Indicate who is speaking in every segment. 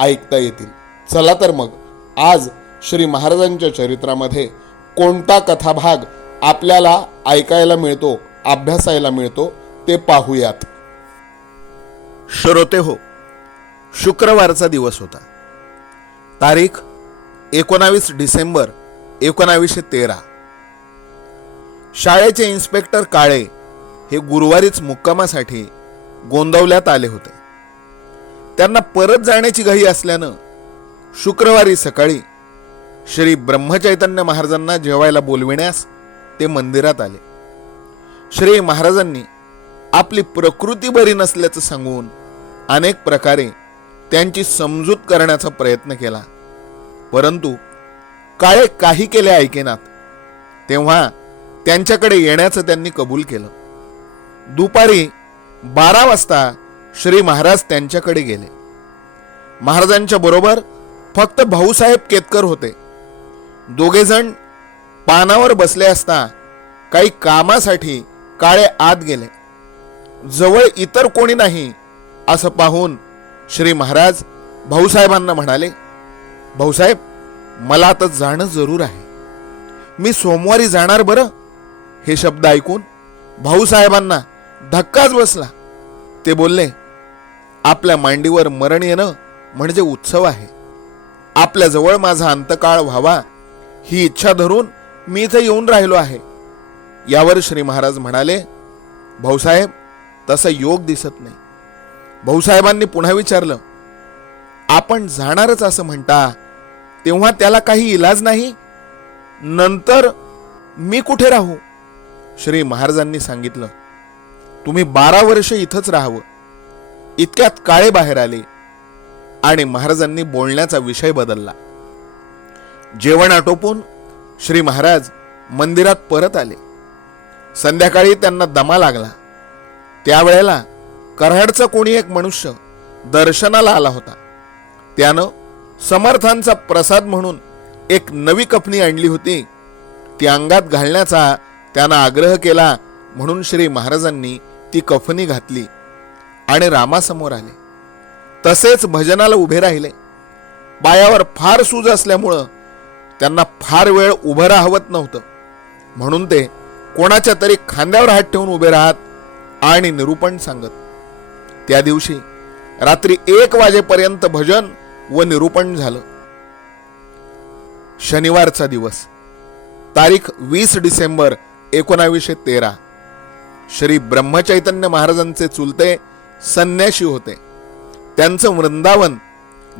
Speaker 1: ऐकता येतील. चला तर मग आज श्री महाराजांच्या चरित्रामध्ये कोणता कथाभाग आपल्याला ऐकायला मिळतो अभ्यासायला मिळतो ते पाहूयात.
Speaker 2: श्रोते हो शुक्रवारचा दिवस होता. तारीख एकोणावीस डिसेंबर एकोणावीसशे तेरा. शाळेचे इन्स्पेक्टर काळे हे गुरुवारीच मुक्कामासाठी गोंदवल्यात आले होते. त्यांना परत जाण्याची घाई असल्यानं शुक्रवारी सकाळी श्री ब्रह्मचैतन्य महाराजांना जेवायला बोलविण्यास ते मंदिरात आले. श्री महाराजांनी आपली प्रकृती बरी नसल्याचं सांगून अनेक प्रकारे त्यांची समजूत करण्याचा प्रयत्न केला. परंतु काळे काही केले ऐकेनात तेव्हा त्यांच्याकडे येण्याचं त्यांनी कबूल केलं. दुपारी बारा वाजता श्री महाराज त्यांच्याकडे गेले. महाराजांच्या बरोबर फक्त भाऊसाहेब केतकर होते. दोघेजण पानावर बसले असता काही कामासाठी काळे आत गेले. जवळ इतर कोणी नाही असं पाहून श्री महाराज भाऊसाहेबांना म्हणाले भाऊसाहेब मला आता जाणं जरूर आहे. मी सोमवारी जाणार बरं? हे शब्द ऐकून भाऊसाहेबांना धक्काच बसला. ते बोलले आपल्या मांडीवर मरण येणं म्हणजे उत्सव आहे. आपल्याजवळ माझा अंतकाळ व्हावा ही इच्छा धरून मी इथे येऊन राहिलो आहे. यावर श्री महाराज म्हणाले भाऊसाहेब तसा योग दिसत नाही. भाऊसाहेबांनी पुन्हा विचारलं आपण जाणारच असं म्हणता तेव्हा त्याला काही इलाज नाही? नंतर मी कुठे राहू? श्री महाराजांनी सांगितलं तुम्ही बारा वर्ष इथंच राहावं. इतक्यात काळे बाहेर आले आणि महाराजांनी बोलण्याचा विषय बदलला. जेवण आटोपून श्री महाराज मंदिरात परत आले. संध्याकाळी त्यांना दमा लागला. त्यावेळेला कराडचा कोणी एक मनुष्य दर्शनाला आला होता. त्यानं समर्थांचा प्रसाद म्हणून एक नवी कफनी आणली होती. ती अंगात घालण्याचा त्यांना आग्रह केला म्हणून श्री महाराजांनी ती कफनी घातली. आणि रामासमोर आले. तसेच भजनाला उभे राहिले. पायावर फार सूज असल्यामुळं त्यांना फार वेळ उभं राहवत नव्हतं. म्हणून ते कोणाच्या तरी खांद्यावर हात ठेवून उभे राहत आणि निरूपण सांगत. त्या दिवशी रात्री एक वाजेपर्यंत भजन व निरूपण झालं. शनिवारचा दिवस. तारीख वीस डिसेंबर एकोणावीसशे तेरा. श्री ब्रह्मचैतन्य महाराजांचे चुलते संन्याशी होते. त्यांचं वृंदावन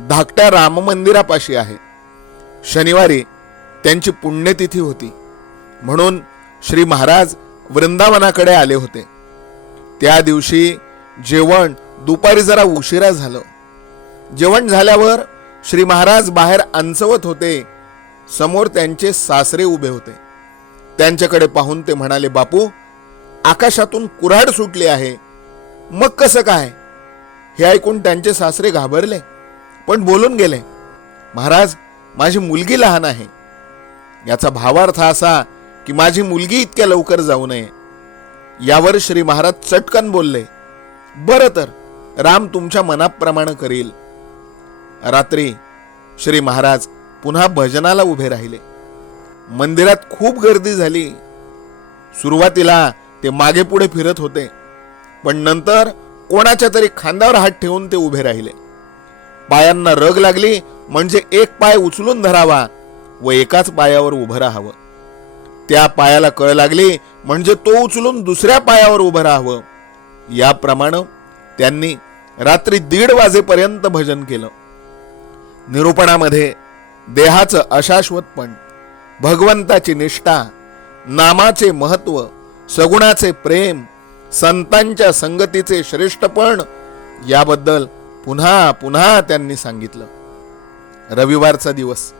Speaker 2: धाकट्या राम मंदिरापाशी आहे. शनिवारी त्यांची पुण्यतिथी होती. म्हणून श्री महाराज वृंदावनाकडे आले होते. त्या दिवशी जेवण दुपारी जरा उशिरा झालं. जेवण झाल्यावर श्री महाराज बाहेर अंचवत होते. समोर त्यांचे सासरे उभे होते. त्यांच्याकडे पाहून ते म्हणाले बापू आकाशातून कुऱ्हाड सुटली आहे. मग कसं काय? हे ऐकून त्यांचे सासरे घाबरले पण बोलून गेले महाराज माझी मुलगी लहान आहे. याचा भावार्थ असा की माझी मुलगी इतक्या लवकर जाऊ नये. यावर श्री महाराज चटकन बोलले बरं तर राम तुमच्या मनाप्रमाणे करील. रात्री श्री महाराज पुन्हा भजनाला उभे राहिले. मंदिरात खूप गर्दी झाली. सुरुवातीला ते मागे पुढे फिरत होते. पण नंतर कोणाच्या तरी खांद्यावर हात ठेवून ते उभे राहिले. पायांना रग लागली म्हणजे एक पाय उचलून धरावा व एकाच पायावर उभं राहावं. त्या पायाला कळ लागली म्हणजे तो उचलून दुसऱ्या पायावर उभं राहावं. याप्रमाणे त्यांनी रात्री दीड वाजेपर्यंत भजन केलं. निरूपणामध्ये देहाचं अशाश्वतपण भगवंताची निष्ठा नामाचे महत्त्व सगुणाचे प्रेम संतांच्या संगतीचे श्रेष्ठपण याबद्दल पुन्हा पुन्हा त्यांनी सांगितलं. रविवारचा दिवस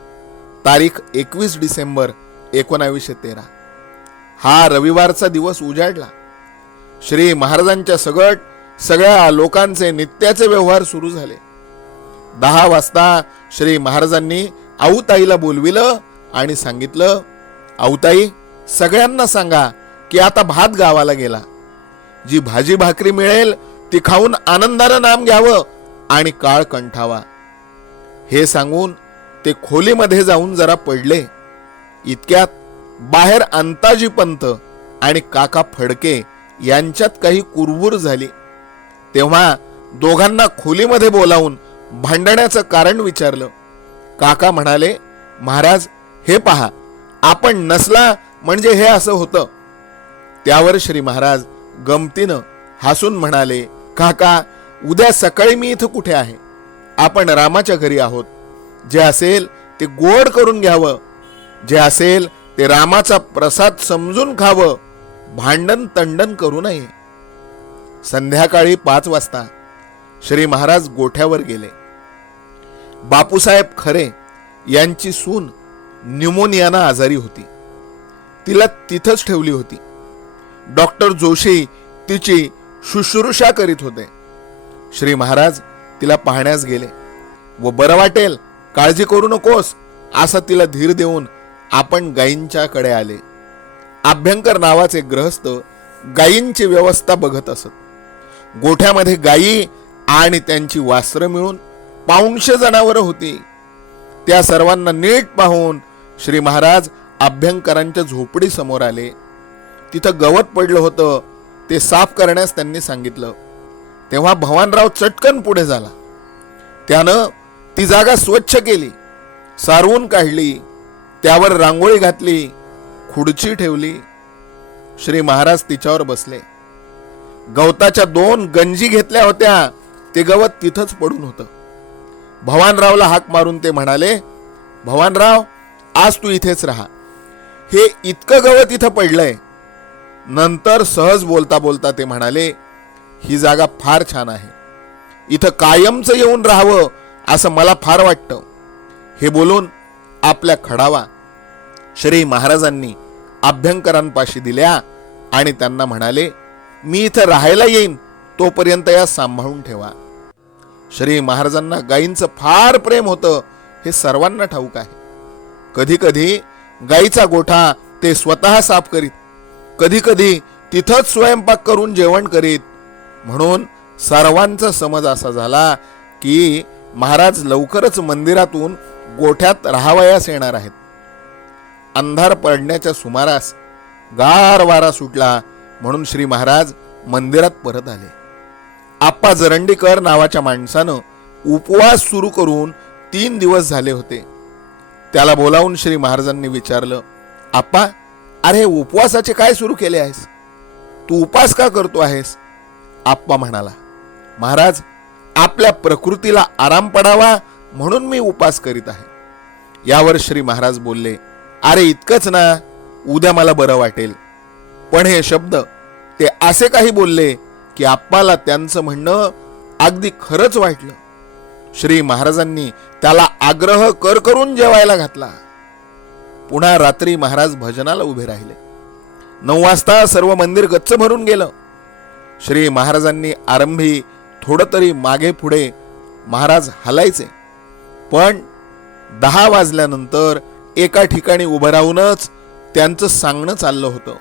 Speaker 2: तारीख एकवीस डिसेंबर एकोणावीसशे तेरा. हा रविवारचा दिवस उजाडला. श्री महाराजांच्या सगट सगळ्या लोकांचे नित्याचे व्यवहार सुरू झाले. दहा वाजता श्री महाराजांनी आऊताईला बोलविलं आणि सांगितलं आऊताई सगळ्यांना सांगा की आता भात गावाला गेला. जी भाजी भाकरी मिळेल ती खाऊन आनंदानं नाम घ्यावं आणि काळ कंठावा. हे सांगून ते खोलीमध्ये जाऊन जरा पडले. इतक्यात बाहेर अंताजी पंत आणि काका फडके यांच्यात काही कुरवूर झाली. तेव्हा दोघांना खोलीमध्ये बोलावून भांडण्याचं कारण विचारलं. काका म्हणाले महाराज हे पहा आपण नसला म्हणजे हे असं होतं. त्यावर श्री महाराज गमतीनं हसून म्हणाले काका उद्या सकाळी मी इथं कुठे आहे? आपण रामाच्या घरी आहोत. जे असेल ते गोड करून घ्यावं. जे असेल ते रामाचा प्रसाद समजून खावं. भांडण तंडण करू नये. संध्याकाळी पाच वाजता श्री महाराज गोठ्यावर गेले. बापूसाहेब खरे यांची सून न्यूमोनियाना आजारी होती. तिला तिथंच ठेवली होती. डॉक्टर जोशी तिची शुश्रूषा करीत होते. श्री महाराज तिला पाहण्यास गेले. व बरं वाटेल काळजी करू नकोस असा तिला धीर देऊन आपण गायींच्याकडे आले. अभ्यंकर नावाचे ग्रहस्थ गायींची व्यवस्था बघत असत. गोठ्यामध्ये गायी आणि त्यांची वास्त्र मिळून पाऊणशे जनावरं होती. त्या सर्वांना नीट पाहून श्री महाराज अभ्यंकरांच्या झोपडी समोर आले. तिथं गवत पडलं होतं ते साफ करण्यास त्यांनी सांगितलं. तेव्हा भवानराव चटकन पुढे झाला. त्यानं ती जागा स्वच्छ केली सारवून काढली त्यावर रांगोळी घातली खुर्ची ठेवली. श्री महाराज तिच्यावर बसले. गवताच्या दोन गंजी घेतल्या होत्या ते गवत तिथंच पडून होतं. भवानरावला हाक मारून ते म्हणाले भवानराव आज तू इथेच राहा. हे इतकं गवत इथं पडलंय नंतर सहज बोलता बोलता ते म्हणाले ही जागा फार छान आहे. इथं कायमचं येऊन राहावं असं मला फार वाटतं. हे बोलून आपल्या खडावा श्री महाराजांनी अभ्यंकरांपाशी दिल्या आणि त्यांना म्हणाले मी इथं राहायला येईन तोपर्यंत या सांभाळून ठेवा. श्री महाराजांना गायींचं फार प्रेम होतं हे सर्वांना ठाऊक आहे. कधी कधी गाईचा गोठा ते स्वतः साफ करीत कधी कधी तिथंच स्वयंपाक करून जेवण करीत. म्हणून सर्वांचा समज असा झाला की महाराज लवकरच मंदिरातून गोठ्यात राहावयास येणार आहेत. अंधार पडण्याच्या सुमारास गार वारा सुटला म्हणून श्री महाराज मंदिरात परत आले. आप्पा जरंडीकर नावाच्या माणसानं उपवास सुरू करून तीन दिवस झाले होते. त्याला बोलावून श्री महाराजांनी विचारलं आप्पा अरे उपवासाचे काय सुरू केले आहेस? तू उपास का करतो आहेस? आप्पा म्हणाला महाराज आपल्या प्रकृतीला आराम पडावा म्हणून मी उपास करीत आहे. यावर श्री महाराज बोलले अरे इतकंच ना उद्या मला बरं वाटेल. पण हे शब्द ते असे काही बोलले की आप्पाला त्यांचं म्हणणं अगदी खरंच वाटलं. श्री महाराजांनी त्याला आग्रह कर करून जेवायला घातला. पुन्हा रात्री महाराज भजनाला उभे राहिले. नऊ वाजता सर्व मंदिर गच्च भरून गेलं. श्री महाराजांनी आरंभी थोडं तरी मागे पुढे महाराज हलायचे. पण दहा वाजल्यानंतर एका ठिकाणी उभं राहूनच त्यांचं सांगणं चाललं होतं.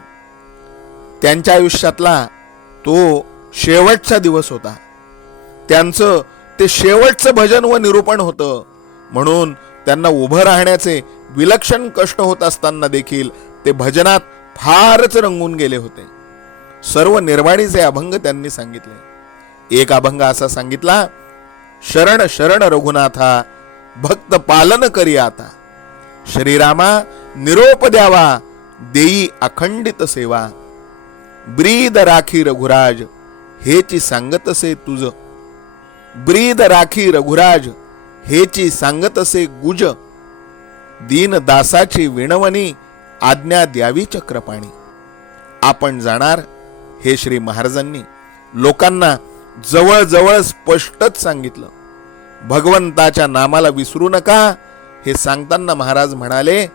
Speaker 2: त्यांच्या आयुष्यातला तो शेवटचा दिवस होता. त्यांचं ते शेवटचं भजन व निरूपण होतं. म्हणून त्यांना उभं राहण्याचे विलक्षण कष्ट होत असताना देखील ते भजनात फारच रंगून गेले होते. सर्व निर्वाणीचे अभंग त्यांनी सांगितले. एक अभंग असा सांगितला शरण शरण रघुनाथा भक्त पालन करी आता. श्रीरामा निरोप द्यावा देई अखंडित सेवा. ब्रीद राखी रघुराज हेची सांगतसे तुझ. ब्रीद राखी रघुराज हेची सांगतसे गुज. दीन दासाची विणवणी आज्ञा द्यावी चक्रपाणी. आपण जाणार हे श्री महाराजांनी लोकांना जवळजवळ स्पष्टच सांगितलं. भगवंताच्या नामाला विसरू नका हे सांगताना महाराज म्हणाले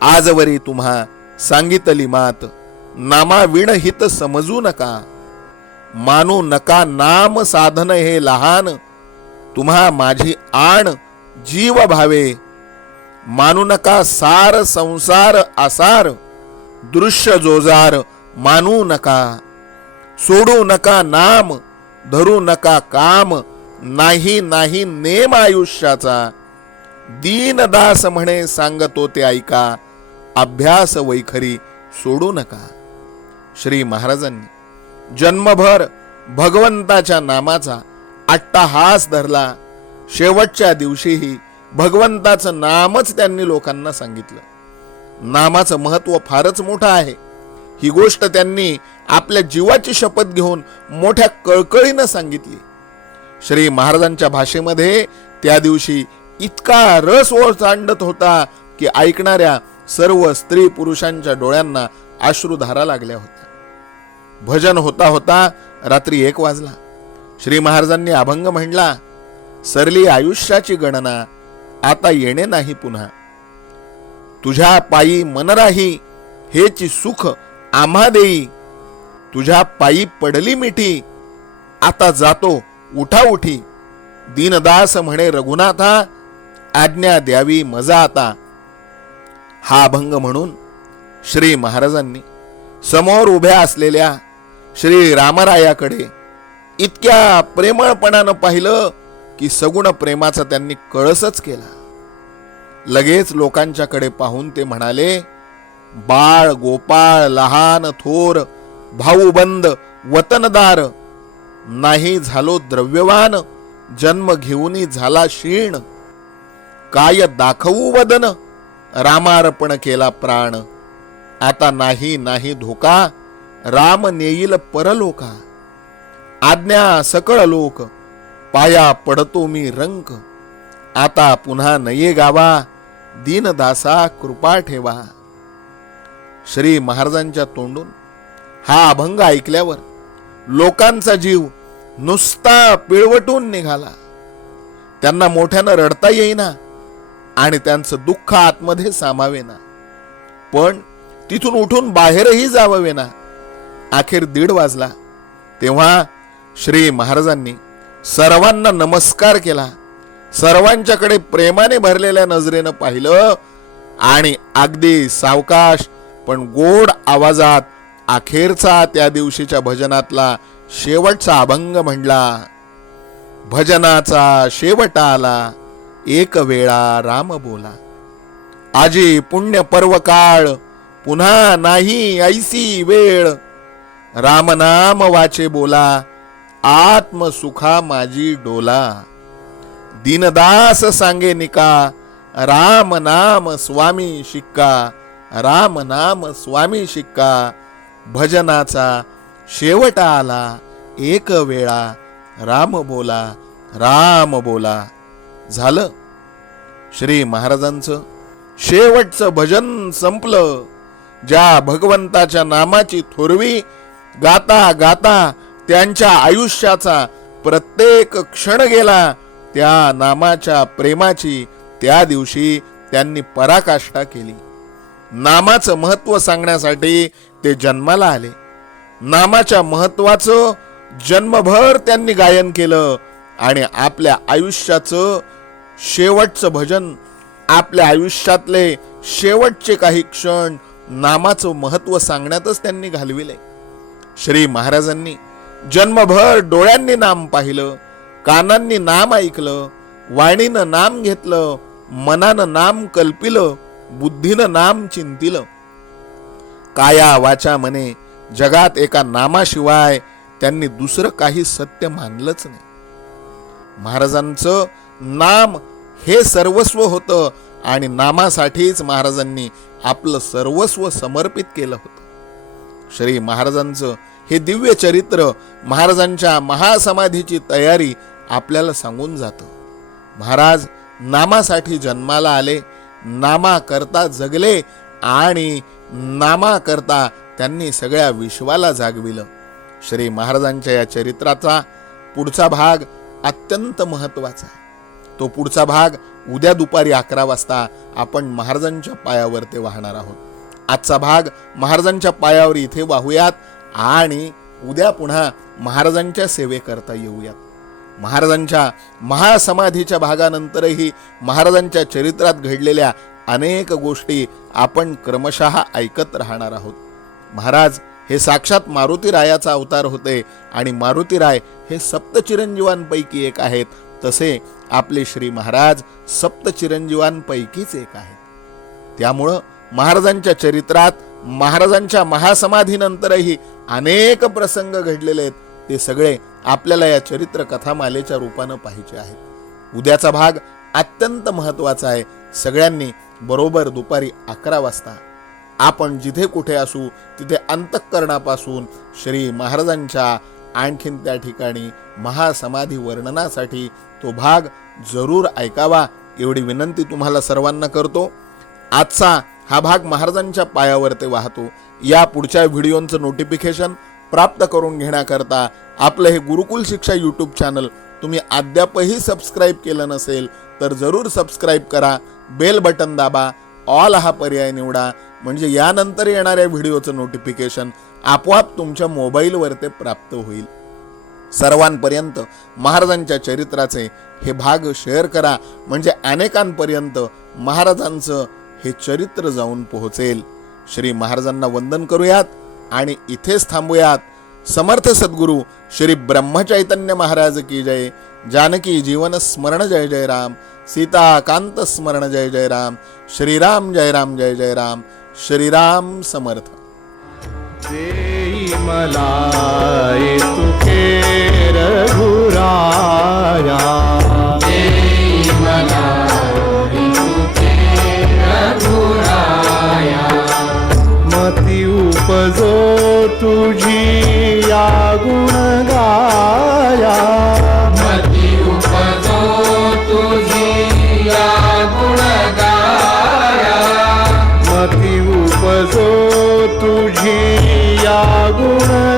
Speaker 2: आजवरी तुम्हा सांगितली मात नामाविण हित समजू नका. मानू नका नाम साधन हे लहान. तुम्हा माझी आण जीव भावे मानू नका सार संसार आसार दृश्य जोजार मानू नका. सोडू नका नाम धरू नका काम नाही नाही नेम आयुष्याचा. दीनदास म्हणे सांगतो ते ऐका अभ्यास वैखरी सोडू नका. श्री महाराजांनी जन्मभर भगवंताच्या नामाचा अट्टाहास धरला. शेवटच्या दिवशीही भगवंताचं नामच त्यांनी लोकांना सांगितलं. नामाचं महत्त्व फारच मोठं आहे. ही गोष्ट त्यांनी आपल्या जीवाची शपथ घेऊन मोठ्या कळकळीनं सांगितली. श्री महाराजांच्या भाषेमध्ये त्या दिवशी इतका रस ओसांडत होता की ऐकणाऱ्या सर्व स्त्री पुरुषांच्या डोळ्यांना अश्रुधारा लागल्या होत्या. भजन होता होता रात्री एक वाजला. श्री महाराजांनी अभंग म्हणला सरली आयुष्याची गणना आता येणे नाही पुन्हा. तुझ्या पायी मनराही हेची सुख आम्हा देई. तुझ्या पायी पडली मिठी आता जातो उठा उठी. दीनदास म्हणे रघुनाथा आज्ञा द्यावी मजा आता. हा अभंग म्हणून श्री महाराजांनी समोर उभ्या असलेल्या श्री रामरायाकडे इतक्या प्रेमळपणानं पाहिलं की सगुण प्रेमाचा त्यांनी कळसच केला. लगेच लोकांच्याकडे पाहून ते म्हणाले बाळ गोपाळ लहान थोर भाऊबंद वतनदार नाही झालो द्रव्यवान जन्म घेऊनी झाला क्षीण काय दाखवू वदन रामार्पण केला प्राण आता नाही नाही धोका राम नेईल परलोका आज्ञा सकळ लोक पाया पडतो मी रंक आता पुन्हा नये गावा दीनदासा कृपा ठेवा. श्री महाराजांच्या तोंडून हा अभंग ऐकल्यावर लोकांचा जीव नुसता पिळवटून निघाला. त्यांना मोठ्यानं रडता येईना आणि त्यांचं दुःख आतमध्ये सामावेना. पण तिथून उठून बाहेरही जावावेना. अखेर दीड वाजला. तेव्हा श्री महाराजांनी सर्वांना नमस्कार केला. सर्वांच्याकडे प्रेमाने भरलेल्या नजरेनं पाहिलं आणि अगदी सावकाश पण गोड आवाजात अखेरचा त्या दिवशीच्या भजनातला शेवटचा अभंग म्हणला. भजनाचा शेवट आला एक वेळा राम बोला. आजी पुण्य पर्व काळ पुन्हा नाही ऐसी वेळ. रामनाम वाचे बोला आत्मसुखा माझी डोला. दीनदास सांगे निका राम नाम स्वामी शिक्का राम नाम स्वामी शिक्का. भजनाचा शेवट आला एक वेळा राम बोला राम बोला. झालं. श्री महाराजांचं शेवटचं भजन संपलं. ज्या भगवंताच्या नामाची थोरवी गाता गाता त्यांच्या आयुष्याचा प्रत्येक क्षण गेला त्या नामाच्या प्रेमाची त्या दिवशी त्यांनी पराकाष्ठा केली. नामाचं महत्त्व सांगण्यासाठी ते जन्माला आले. नामाच्या महत्वाचं जन्मभर त्यांनी गायन केलं आणि आपल्या आयुष्याचं शेवटचं भजन आपल्या आयुष्यातले शेवटचे काही क्षण नामाचं महत्त्व सांगण्यातच त्यांनी घालविले. श्री महाराजांनी जन्मभर डोळ्यांनी नाम पाहिलं कानांनी नाम ऐकलं वाणीनं नाम घेतलं मनानं नाम कल्पिलं बुद्धीनं नाम चिंतिलं. काया वाचा मने जगात एका नामाशिवाय त्यांनी दुसरं काही सत्य मानलंच नाही. महाराजांचं नाम हे सर्वस्व होतं आणि नामासाठीच महाराजांनी आपलं सर्वस्व समर्पित केलं होतं. श्री महाराजांचं हे दिव्य चरित्र महाराजांच्या महासमाधीची तयारी आपल्याला सांगून जातं. महाराज नामासाठी जन्माला आले नामा करता जगले आणि नामा करता त्यांनी सगळ्या विश्वाला जागविलं. श्री महाराजांच्या या चरित्राचा पुढचा भाग अत्यंत महत्त्वाचा आहे. तो पुढचा भाग उद्या दुपारी अकरा वाजता आपण महाराजांच्या पायावर ते वाहणार आहोत. आजचा भाग महाराजांच्या पायावर इथे वाहूयात. आणि उद्या पुन्हा महाराजांच्या सेवेकरता येऊयात. महाराजांच्या महासमाधीच्या भागानंतरही महाराजांच्या चरित्रात घडलेल्या अनेक गोष्टी आपण क्रमशः ऐकत राहणार आहोत. महाराज हे साक्षात मारुती रायाचा अवतार होते आणि मारुती राय हे सप्तचिरंजीवांपैकी एक आहेत. तसे आपले श्री महाराज सप्तचिरंजीवांपैकीच एक आहेत. त्यामुळं महाराजांच्या चरित्रात महाराजांच्या महासमाधीनंतरही अनेक प्रसंग घडलेले आहेत. ते सगळे आपल्याला या चरित्र कथामालेच्या रूपानं पाहिजे आहेत. उद्याचा भाग अत्यंत महत्त्वाचा आहे. सगळ्यांनी बरोबर दुपारी अकरा वाजता. आपण जिथे कुठे असू तिथे अंतःकरणापासून श्री महाराजांच्या आणखीन त्या ठिकाणी महासमाधी वर्णनासाठी तो भाग जरूर ऐकावा एवढी विनंती तुम्हाला सर्वांना करतो. आजचा हा भाग महाराजांच्या पायावर ते वाहतो. या पुढच्या व्हिडिओचं नोटिफिकेशन प्राप्त करून घेण्याकरता आपलं हे गुरुकुल शिक्षा यूट्यूब चॅनल तुम्ही अद्यापही सबस्क्राईब केलं नसेल तर जरूर सबस्क्राईब करा. बेल बटन दाबा. ऑल हा पर्याय निवडा. म्हणजे यानंतर येणाऱ्या व्हिडिओचं नोटिफिकेशन आपोआप तुमच्या मोबाईलवर ते प्राप्त होईल. सर्वांपर्यंत महाराजांच्या चरित्राचे हे भाग शेअर करा. म्हणजे अनेकांपर्यंत महाराजांचं हे चरित्र जाऊन पोहोचेल. श्री महाराजांना वंदन करूयात आणि इथेच थांबूयात. समर्थ सद्गुरू श्री ब्रह्मचैतन्य महाराज की जय. जानकी जीवन स्मरण जय जय राम. सीताकांत स्मरण जय जय राम. श्रीराम जय राम जय जय राम. श्रीराम समर्थ.
Speaker 3: देई मला तुके रघुराया। तुझी या गुण गाया.
Speaker 4: मती उपजो तुझी या गुण गाया.
Speaker 3: मती उपजो तुझी या गुण